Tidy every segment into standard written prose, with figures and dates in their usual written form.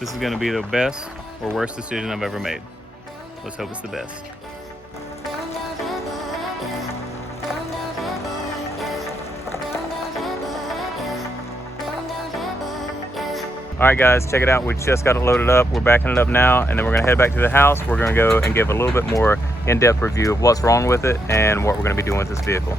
this is going to be the best or worst decision I've ever made. Let's hope it's the best. All right, guys, check it out. We just got it loaded up. We're backing it up now, and then we're gonna head back to the house. We're gonna go and give a little bit more in-depth review of what's wrong with it and what we're gonna be doing with this vehicle.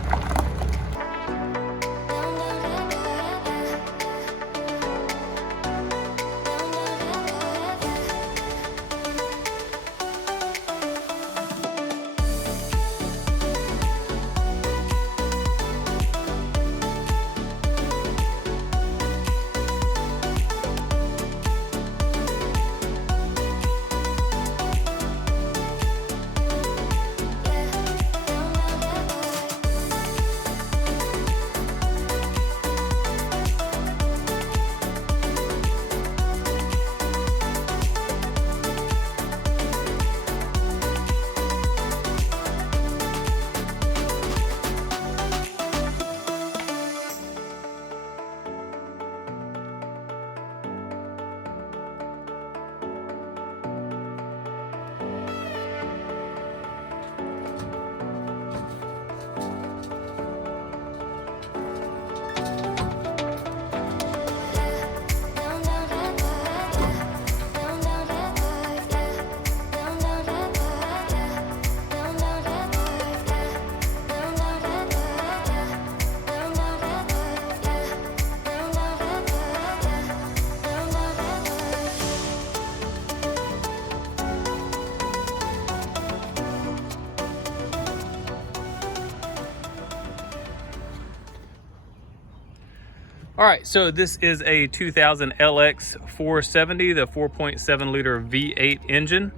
All right, so this is a 2000 LX470, the 4.7 liter V8 engine.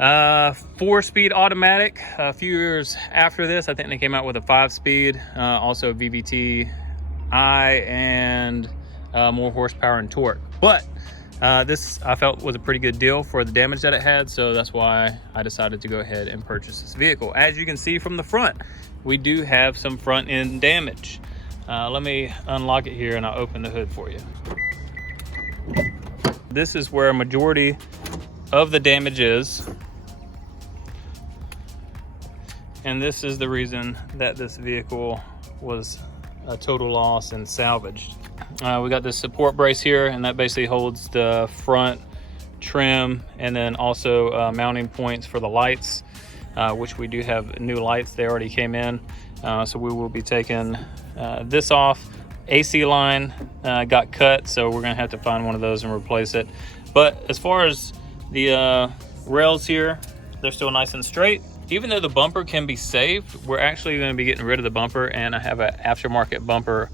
4-speed automatic. A few years after this, I think they came out with a 5-speed, also VVT-i, and more horsepower and torque. But this I felt was a pretty good deal for the damage that it had, so that's why I decided to go ahead and purchase this vehicle. As you can see from the front, we do have some front end damage. Let me unlock it here and I'll open the hood for you. This is where a majority of the damage is. And this is the reason that this vehicle was a total loss and salvaged. We got this support brace here, and that basically holds the front trim and then also mounting points for the lights, which we do have new lights. They already came in. So we will be taking this off. AC line got cut, so we're gonna have to find one of those and replace it. But as far as the rails here, they're still nice and straight. Even though the bumper can be saved, we're actually going to be getting rid of the bumper, and I have an aftermarket bumper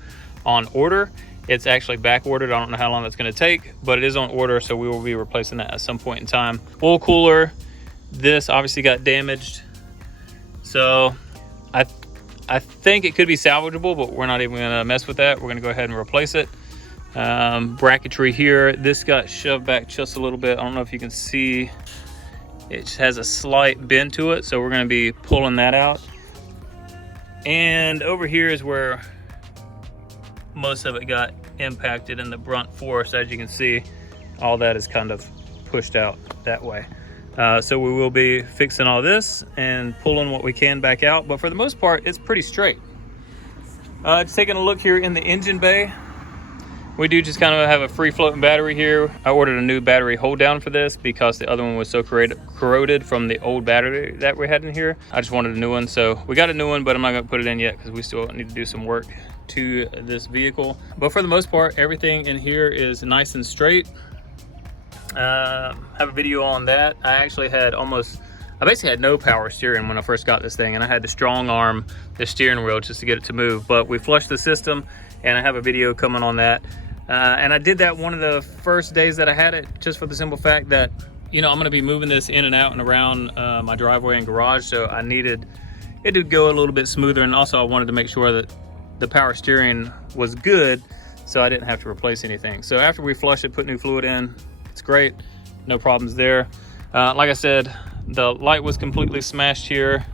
on order. It's actually back ordered. I don't know how long that's going to take, but it is on order, so we will be replacing that at some point in time. Oil cooler, this obviously got damaged, so I think it could be salvageable, but we're not even going to mess with that. We're going to go ahead and replace it. Bracketry here, this got shoved back just a little bit. I don't know if you can see. It has a slight bend to it, so we're going to be pulling that out. And over here is where most of it got impacted in the brunt force. As you can see, all that is kind of pushed out that way. So we will be fixing all this and pulling what we can back out, but for the most part, it's pretty straight. Just taking a look here in the engine bay. We do just kind of have a free floating battery here. I ordered a new battery hold down for this because the other one was so corroded from the old battery that we had in here. I just wanted a new one, so we got a new one, but I'm not gonna put it in yet because we still need to do some work to this vehicle. But for the most part, everything in here is nice and straight. Have a video on that. I basically had no power steering when I first got this thing, and I had to strong arm the steering wheel just to get it to move. But we flushed the system, and I have a video coming on that. And I did that one of the first days that I had it, just for the simple fact that, you know, I'm gonna be moving this in and out and around my driveway and garage, so I needed it to go a little bit smoother, and also I wanted to make sure that the power steering was good, so I didn't have to replace anything. So after we flush it, put new fluid in, it's great, no problems there. Like I said, the light was completely smashed here,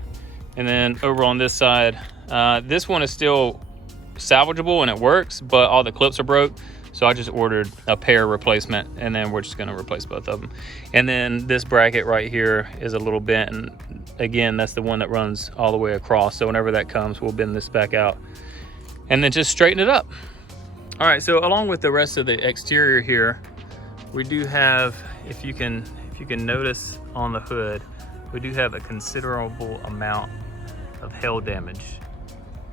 and then over on this side, this one is still salvageable and it works, but all the clips are broke. So I just ordered a pair replacement, and then we're just gonna replace both of them. And then this bracket right here is a little bent, and again, that's the one that runs all the way across. So whenever that comes, we'll bend this back out and then just straighten it up. All right, so along with the rest of the exterior here, we do have, if you can notice on the hood, we do have a considerable amount of hail damage.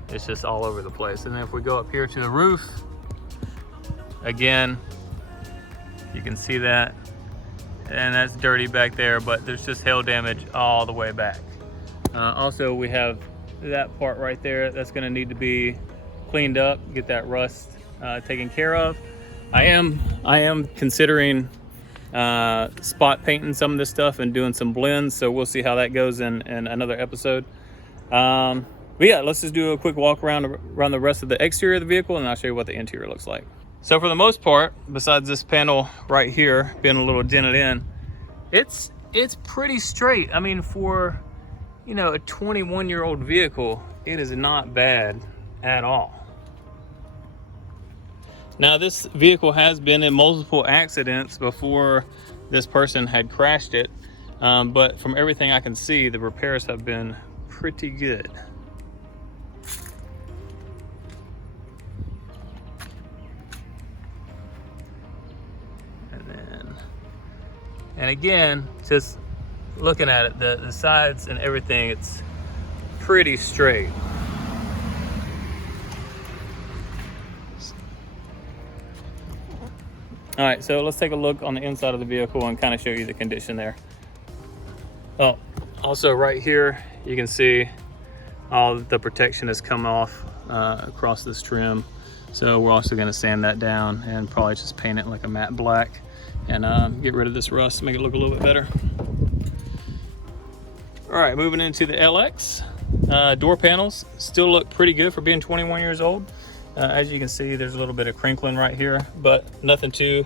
It's just all over the place. And then if we go up here to the roof, again, you can see that, and that's dirty back there, but there's just hail damage all the way back. Also, we have that part right there that's gonna need to be cleaned up, get that rust taken care of. I am considering spot painting some of this stuff and doing some blends, so we'll see how that goes in another episode. But yeah, let's just do a quick walk around the rest of the exterior of the vehicle, and I'll show you what the interior looks like. So for the most part, besides this panel right here being a little dented in, it's pretty straight. I mean, for, you know, a 21-year-old vehicle, it is not bad at all. Now, this vehicle has been in multiple accidents before this person had crashed it, but from everything I can see, the repairs have been pretty good. And again, just looking at it, the sides and everything, it's pretty straight. All right, so let's take a look on the inside of the vehicle and kind of show you the condition there. Oh, also right here, you can see all the protection has come off across this trim. So we're also gonna sand that down and probably just paint it like a matte black and get rid of this rust, make it look a little bit better. All right, moving into the LX. Door panels still look pretty good for being 21 years old. As you can see, there's a little bit of crinkling right here, but nothing too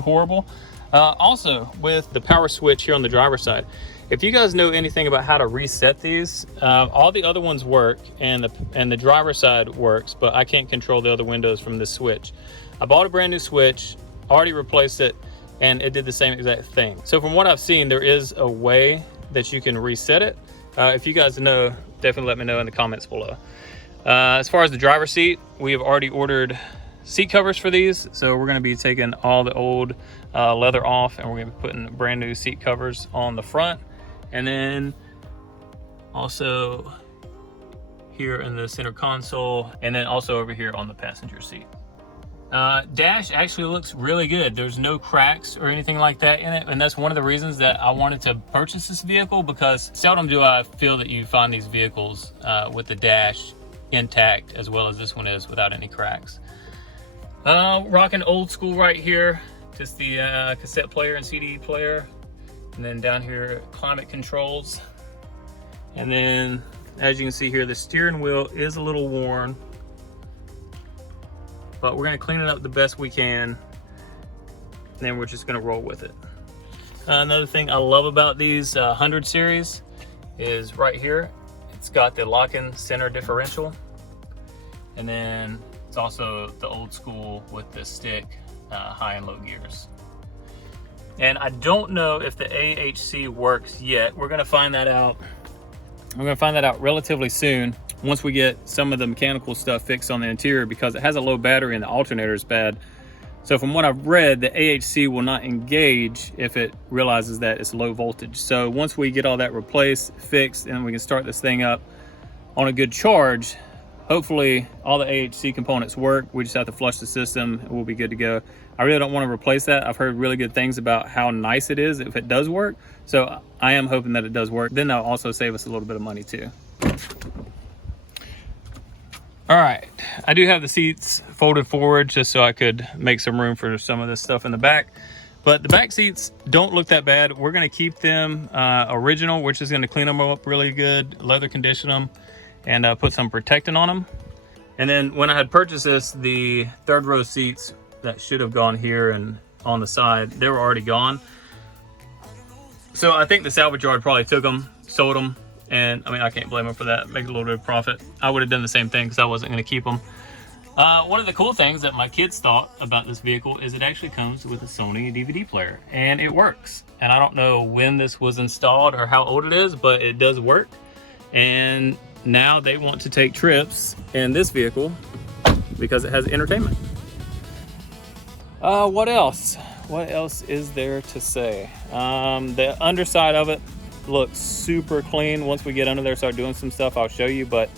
horrible. Also, with the power switch here on the driver's side, if you guys know anything about how to reset these, all the other ones work and the driver's side works, but I can't control the other windows from this switch. I bought a brand new switch, already replaced it, and it did the same exact thing. So from what I've seen, there is a way that you can reset it. If you guys know, definitely let me know in the comments below. As far as the driver's seat, we have already ordered seat covers for these. So we're gonna be taking all the old leather off, and we're gonna be putting brand new seat covers on the front. And then also here in the center console, and then also over here on the passenger seat. Dash actually looks really good. There's no cracks or anything like that in it, and that's one of the reasons that I wanted to purchase this vehicle, because seldom do I feel that you find these vehicles with the dash intact as well as this one is, without any cracks. Rocking old school right here, just the cassette player and CD player, and then down here climate controls. And then as you can see here, the steering wheel is a little worn, but we're gonna clean it up the best we can, and then we're just gonna roll with it. Another thing I love about these 100 series is right here, it's got the lock-in center differential, and then it's also the old school with the stick high and low gears. And I don't know if the AHC works yet. We're gonna find that out. We're gonna find that out relatively soon, once we get some of the mechanical stuff fixed on the interior, because it has a low battery and the alternator is bad. So from what I've read, the AHC will not engage if it realizes that it's low voltage. So once we get all that replaced, fixed, and we can start this thing up on a good charge, hopefully all the AHC components work. We just have to flush the system and we'll be good to go. I really don't want to replace that. I've heard really good things about how nice it is if it does work. So I am hoping that it does work. Then that'll also save us a little bit of money too. All right, I do have the seats folded forward just so I could make some room for some of this stuff in the back. But the back seats don't look that bad. We're gonna keep them original. We're just gonna clean them up really good, leather condition them, and put some protectant on them. And then when I had purchased this, the third row seats that should have gone here and on the side, they were already gone. So I think the salvage yard probably took them, sold them, and I mean, I can't blame them for that. Make a little bit of profit. I would have done the same thing because I wasn't going to keep them. One of the cool things that my kids thought about this vehicle is it actually comes with a Sony DVD player, and it works. And I don't know when this was installed or how old it is, but it does work. And now they want to take trips in this vehicle because it has entertainment. What else? What else is there to say? The underside of it looks super clean. Once we get under there, start doing some stuff, I'll show you, but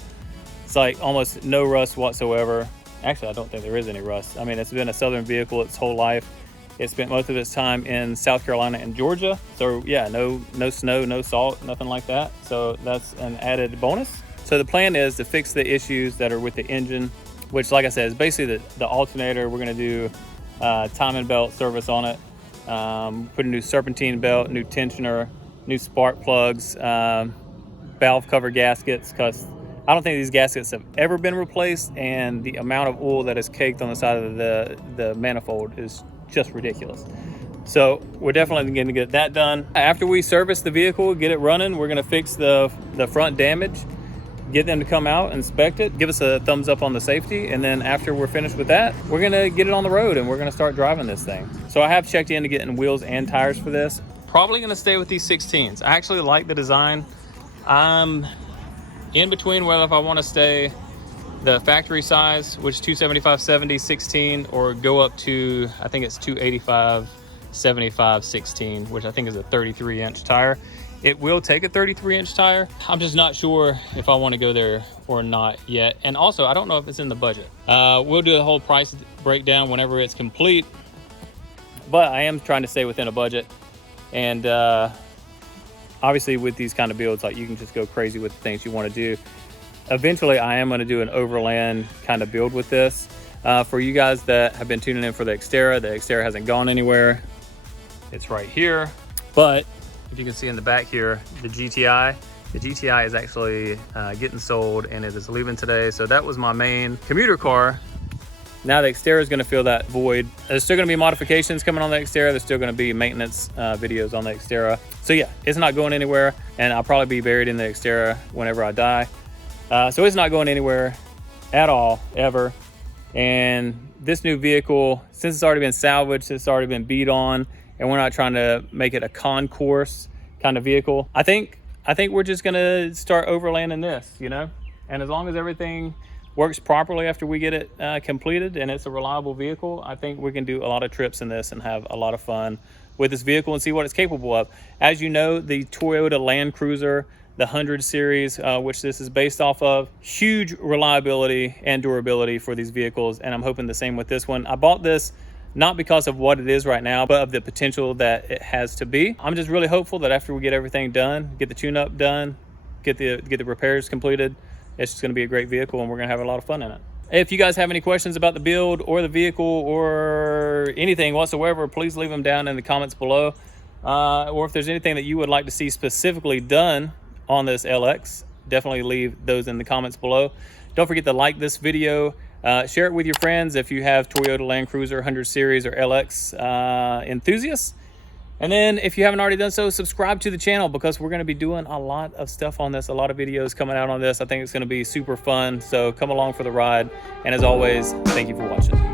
it's like almost no rust whatsoever. Actually, I don't think there is any rust. I mean, it's been a Southern vehicle its whole life. It spent most of its time in South Carolina and Georgia. So yeah, no snow, no salt, nothing like that. So that's an added bonus. So the plan is to fix the issues that are with the engine, which, like I said, is basically the alternator. We're gonna do timing belt service on it, put a new serpentine belt, new tensioner, new spark plugs, valve cover gaskets, because I don't think these gaskets have ever been replaced, and the amount of oil that is caked on the side of the manifold is just ridiculous. So we're definitely going to get that done. After we service the vehicle, get it running, we're going to fix the front damage, get them to come out, inspect it, give us a thumbs up on the safety, and then after we're finished with that, we're going to get it on the road and we're going to start driving this thing. So I have checked into getting wheels and tires for this. Probably going to stay with these 16s. I actually like the design. I'm in between whether if I want to stay the factory size, which is 275/70 16, or go up to, I think it's 285/75 16, which I think is a 33-inch tire. It will take a 33-inch tire. I'm just not sure if I want to go there or not yet. And also, I don't know if it's in the budget. We'll do a whole price breakdown whenever it's complete, but I am trying to stay within a budget. And obviously with these kind of builds, like, you can just go crazy with the things you want to do. Eventually I am going to do an overland kind of build with this. For you guys that have been tuning in for the Xterra hasn't gone anywhere. It's right here. But if you can see in the back here, the GTI is actually getting sold, and it is leaving today. So that was my main commuter car. Now the Xterra is going to fill that void. There's still going to be modifications coming on the Xterra. There's still going to be maintenance videos on the Xterra. So yeah, it's not going anywhere, and I'll probably be buried in the Xterra whenever I die. So it's not going anywhere at all, ever. And this new vehicle, since it's already been salvaged, it's already been beat on, and we're not trying to make it a concourse kind of vehicle. I think we're just going to start overlanding this, you know? And as long as everything works properly after we get it completed and it's a reliable vehicle, I think we can do a lot of trips in this and have a lot of fun with this vehicle and see what it's capable of. As you know, the Toyota Land Cruiser, the 100 series, which this is based off of, huge reliability and durability for these vehicles, and I'm hoping the same with this one. I bought this not because of what it is right now, but of the potential that it has to be. I'm just really hopeful that after we get everything done, get the tune-up done, get the repairs completed, it's just going to be a great vehicle, and we're going to have a lot of fun in it. If you guys have any questions about the build or the vehicle or anything whatsoever, please leave them down in the comments below. Or if there's anything that you would like to see specifically done on this LX, definitely leave those in the comments below. Don't forget to like this video. Share it with your friends if you have Toyota Land Cruiser 100 series or LX enthusiasts. And then if you haven't already done so, subscribe to the channel, because we're going to be doing a lot of stuff on this, a lot of videos coming out on this. I think it's going to be super fun. So come along for the ride. And as always, thank you for watching.